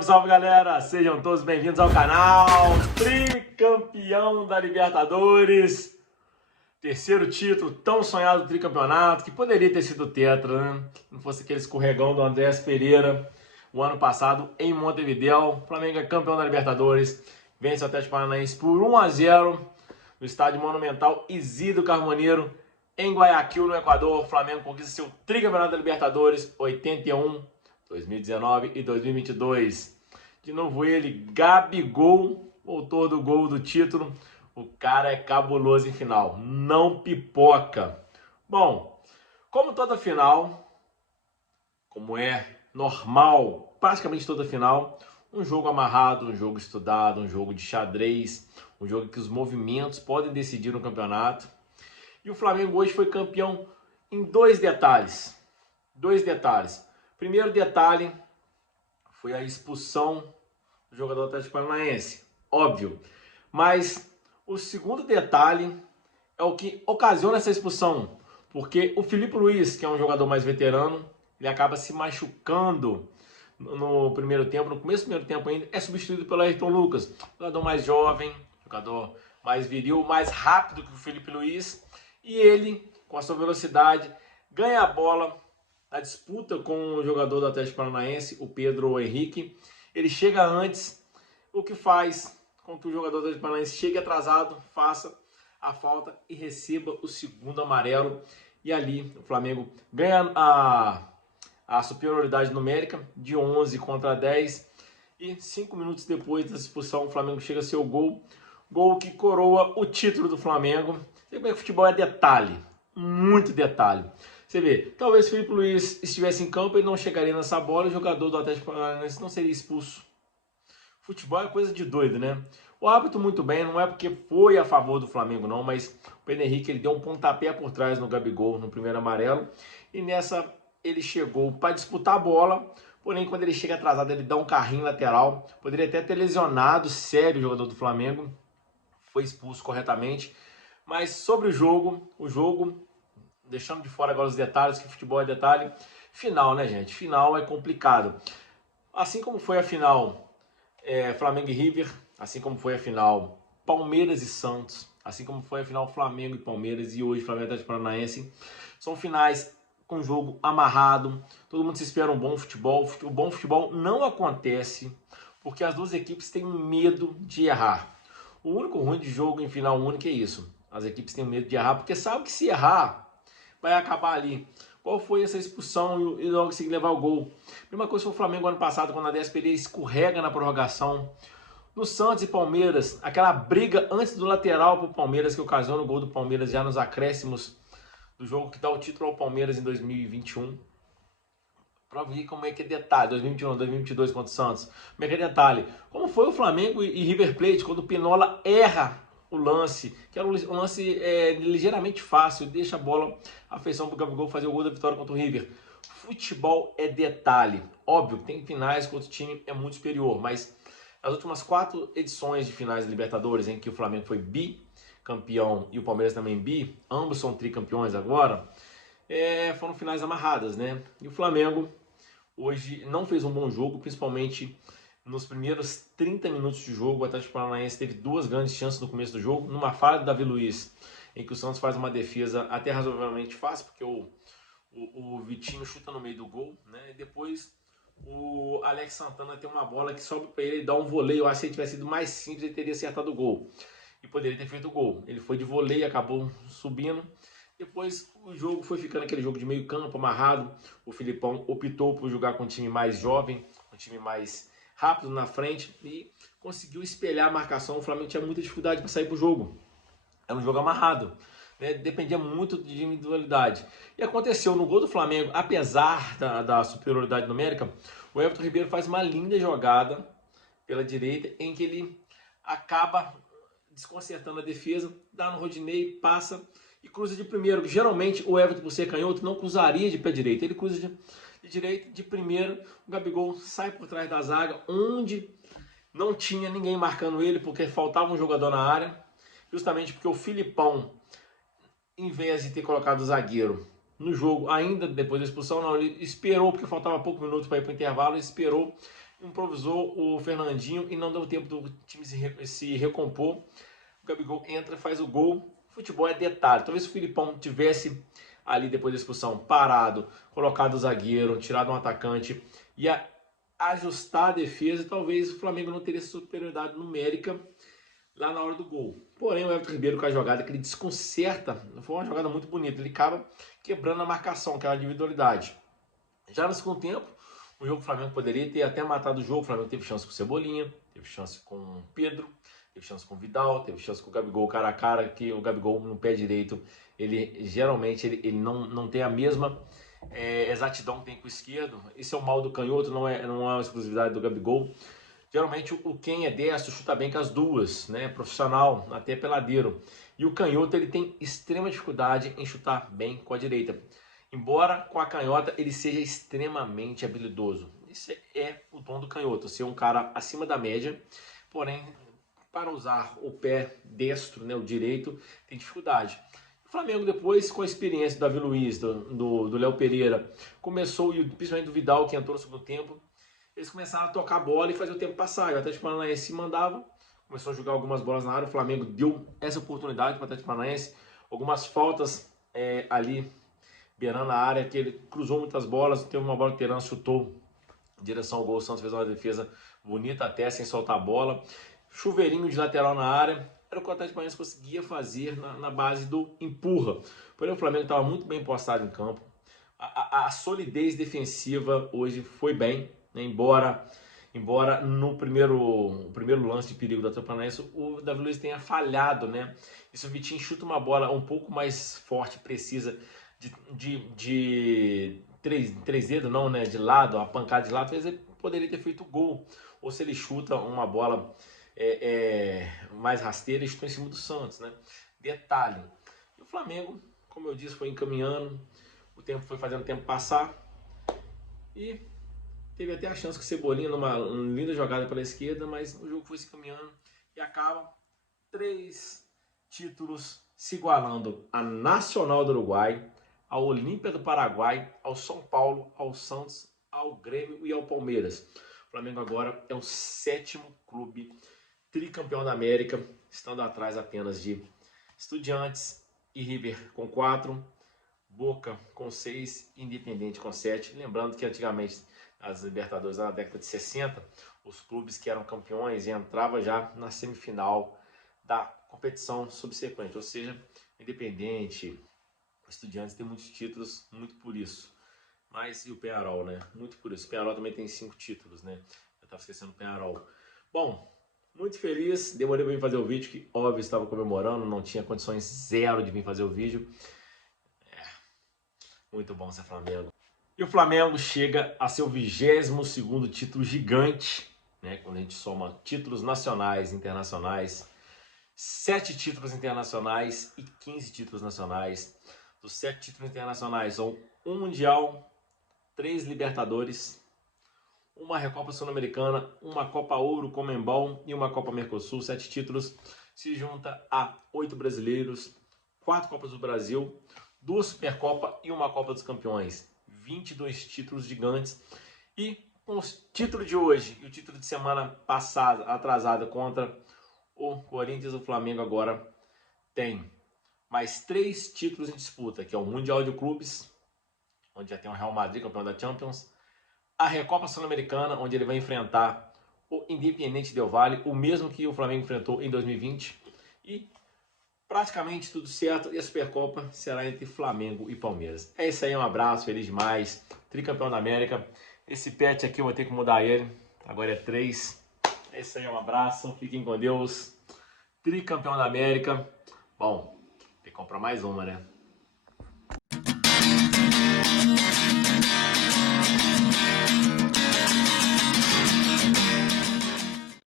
Salve, salve galera! Sejam todos bem-vindos ao canal Tricampeão da Libertadores. Terceiro título, tão sonhado do tricampeonato, que poderia ter sido tetra, né? Não fosse aquele escorregão do Andrés Pereira o ano passado em Montevidéu. O Flamengo é campeão da Libertadores, vence o Atlético Paranaense por 1-0 no estádio Monumental Isidro Carmoneiro, em Guayaquil, no Equador. O Flamengo conquista seu tricampeonato da Libertadores 81, 2019 e 2022. De novo ele, Gabigol, autor do gol do título. O cara é cabuloso em final, não pipoca. Bom, como toda final, como é normal, praticamente toda final, um jogo amarrado, um jogo estudado, um jogo de xadrez, um jogo que os movimentos podem decidir um campeonato. E o Flamengo hoje foi campeão em dois detalhes. Primeiro detalhe foi a expulsão do jogador do Atlético Paranaense, óbvio. Mas o segundo detalhe é o que ocasiona essa expulsão, porque o Filipe Luís, que é um jogador mais veterano, ele acaba se machucando no primeiro tempo, no começo do primeiro tempo ainda, é substituído pelo Ayrton Lucas, jogador mais jovem, jogador mais viril, mais rápido que o Filipe Luís, e ele, com a sua velocidade, ganha a bola na disputa com o jogador do Atlético Paranaense, o Pedro Henrique. Ele chega antes, o que faz com que o jogador do Atlético Paranaense chegue atrasado, faça a falta e receba o segundo amarelo. E ali o Flamengo ganha a superioridade numérica de 11 contra 10. E 5 minutos depois da expulsão, o Flamengo chega a seu gol. Gol que coroa o título do Flamengo. Você vê como é que o futebol é detalhe, muito detalhe. Você vê, talvez o Filipe Luís estivesse em campo e não chegaria nessa bola, e o jogador do Atlético Paranaense não seria expulso. Futebol é coisa de doido, né? O árbitro muito bem, não é porque foi a favor do Flamengo não, mas o Pedro Henrique ele deu um pontapé por trás no Gabigol no primeiro amarelo, e nessa ele chegou para disputar a bola, porém quando ele chega atrasado ele dá um carrinho lateral, poderia até ter lesionado sério o jogador do Flamengo, foi expulso corretamente. Mas sobre o jogo, deixando de fora agora os detalhes, que futebol é detalhe, final, né, gente? Final é complicado. Assim como foi a final Flamengo e River, assim como foi a final Palmeiras e Santos, assim como foi a final Flamengo e Palmeiras, e hoje Flamengo e Atlético Paranaense, são finais com jogo amarrado, todo mundo se espera um bom futebol. O bom futebol não acontece porque as duas equipes têm medo de errar. O único ruim de jogo em final única é isso. As equipes têm medo de errar, porque sabem que se errar, vai acabar ali. Qual foi essa expulsão e logo seguir levar o gol? Mesma coisa foi o Flamengo ano passado, quando a Andrés Pereira escorrega na prorrogação. No Santos e Palmeiras, aquela briga antes do lateral para o Palmeiras, que ocasiona o gol do Palmeiras já nos acréscimos do jogo que dá o título ao Palmeiras em 2021. Para ver como é que é detalhe, 2021, 2022 contra o Santos, como é que é detalhe. Como foi o Flamengo e River Plate, quando o Pinola erra o lance, que era um lance ligeiramente fácil, deixa a bola, a feição para o Gabigol fazer o gol da vitória contra o River. Futebol é detalhe. Óbvio que tem finais que o outro time é muito superior, mas as últimas 4 edições de finais da Libertadores, em que o Flamengo foi bicampeão e o Palmeiras também bi, ambos são tricampeões agora, foram finais amarradas, né? E o Flamengo hoje não fez um bom jogo, principalmente nos primeiros 30 minutos de jogo. O Atlético Paranaense teve 2 grandes chances no começo do jogo, numa falha do Davi Luiz, em que o Santos faz uma defesa até razoavelmente fácil, porque o Vitinho chuta no meio do gol, né? E depois o Alex Santana tem uma bola que sobe para ele e dá um voleio. Eu acho que se tivesse sido mais simples, ele teria acertado o gol e poderia ter feito o gol. Ele foi de voleio e acabou subindo. Depois o jogo foi ficando aquele jogo de meio campo, amarrado. O Filipão optou por jogar com um time mais jovem, um time mais rápido na frente, e conseguiu espelhar a marcação. O Flamengo tinha muita dificuldade para sair para o jogo. Era um jogo amarrado, né? Dependia muito de individualidade. E aconteceu no gol do Flamengo, apesar da superioridade numérica, o Everton Ribeiro faz uma linda jogada pela direita, em que ele acaba desconcertando a defesa, dá no Rodinei, passa e cruza de primeiro. Geralmente o Everton, por ser canhoto, não cruzaria de pé direito, ele cruza de direito, de primeiro. O Gabigol sai por trás da zaga, onde não tinha ninguém marcando ele, porque faltava um jogador na área, justamente porque o Filipão, em vez de ter colocado o zagueiro no jogo ainda depois da expulsão, não, ele esperou, porque faltava pouco minuto para ir para o intervalo, ele esperou improvisou o Fernandinho e não deu tempo do time se recompor. O Gabigol entra, faz o gol. Futebol é detalhe. Talvez se o Filipão tivesse ali depois da expulsão parado, colocado o zagueiro, tirado um atacante e ajustar a defesa, talvez o Flamengo não teria superioridade numérica lá na hora do gol. Porém, o Everton Ribeiro, com a jogada que ele desconcerta, foi uma jogada muito bonita, ele acaba quebrando a marcação, aquela individualidade. Já no segundo tempo, o jogo do Flamengo poderia ter até matado o jogo. O Flamengo teve chance com o Cebolinha, teve chance com o Pedro, teve chance com o Vidal, teve chance com o Gabigol cara a cara, que o Gabigol no pé direito, ele geralmente ele não tem a mesma exatidão que tem com o esquerdo. Esse é o mal do canhoto, não é uma exclusividade do Gabigol. Geralmente quem é destro chuta bem com as duas, né? Profissional, até peladeiro. E o canhoto ele tem extrema dificuldade em chutar bem com a direita. Embora com a canhota ele seja extremamente habilidoso. Isso é o dom do canhoto, ser um cara acima da média, porém para usar o pé destro, né, o direito, tem dificuldade. O Flamengo depois, com a experiência do Davi Luiz, do Léo Pereira, começou, e principalmente do Vidal, que entrou no segundo tempo, eles começaram a tocar a bola e fazer o tempo passar. O Atlético Paranaense se mandava, começou a jogar algumas bolas na área, o Flamengo deu essa oportunidade para o Atlético Paranaense, algumas faltas ali beirando a área, que ele cruzou muitas bolas, teve uma bola que o Terán chutou em direção ao gol, o Santos fez uma defesa bonita até, sem soltar a bola, chuveirinho de lateral na área, era o que o Atlético Paranaense conseguia fazer na base do empurra. Porém o Flamengo estava muito bem postado em campo, a solidez defensiva hoje foi bem, né? Embora no primeiro lance de perigo do Atlético Paranaense o Davi Luiz tenha falhado, né? E se o Vitinho chuta uma bola um pouco mais forte, precisa, de três dedos, não, né? De lado, a pancada de lado, talvez ele poderia ter feito gol. Ou se ele chuta uma bola mais rasteira, ele chutou em cima do Santos, né? Detalhe. E o Flamengo, como eu disse, foi encaminhando, o tempo foi fazendo o tempo passar e teve até a chance que o Cebolinha numa linda jogada pela esquerda, mas o jogo foi se caminhando e acaba 3 títulos se igualando a Nacional do Uruguai, ao Olímpia do Paraguai, ao São Paulo, ao Santos, ao Grêmio e ao Palmeiras. O Flamengo agora é o 7º clube tricampeão da América, estando atrás apenas de Estudiantes e River com 4, Boca com 6, Independente com 7. Lembrando que antigamente, as Libertadores na década de 60, os clubes que eram campeões entravam já na semifinal da competição subsequente, ou seja, Independente, Estudiantes tem muitos títulos, muito por isso. Mas e o Peñarol, né? Muito por isso. O Peñarol também tem 5 títulos, né? Eu estava esquecendo o Peñarol. Bom, muito feliz. Demorei para vir fazer o vídeo, que óbvio estava comemorando, não tinha condições zero de vir fazer o vídeo. Muito bom ser Flamengo. E o Flamengo chega a seu 22º título gigante, né? Quando a gente soma títulos nacionais e internacionais. 7 títulos internacionais e 15 títulos nacionais. Dos 7 títulos internacionais são 1 Mundial, 3 Libertadores, uma Recopa Sul-Americana, uma Copa Ouro Conmebol e uma Copa Mercosul. 7 títulos se junta a 8 brasileiros, 4 Copas do Brasil, 2 Supercopa e uma Copa dos Campeões. 22 títulos gigantes. E com o título de hoje e o título de semana passada, atrasada, contra o Corinthians, o Flamengo agora tem mais 3 títulos em disputa, que é o Mundial de Clubes, onde já tem o Real Madrid, campeão da Champions, a Recopa Sul-Americana, onde ele vai enfrentar o Independiente Del Valle, o mesmo que o Flamengo enfrentou em 2020, e praticamente tudo certo, e a Supercopa será entre Flamengo e Palmeiras. É isso aí, um abraço, feliz demais, tricampeão da América. Esse pet aqui eu vou ter que mudar ele, agora é 3. É isso aí, um abraço, fiquem com Deus. Tricampeão da América. Bom, tem que comprar mais uma, né?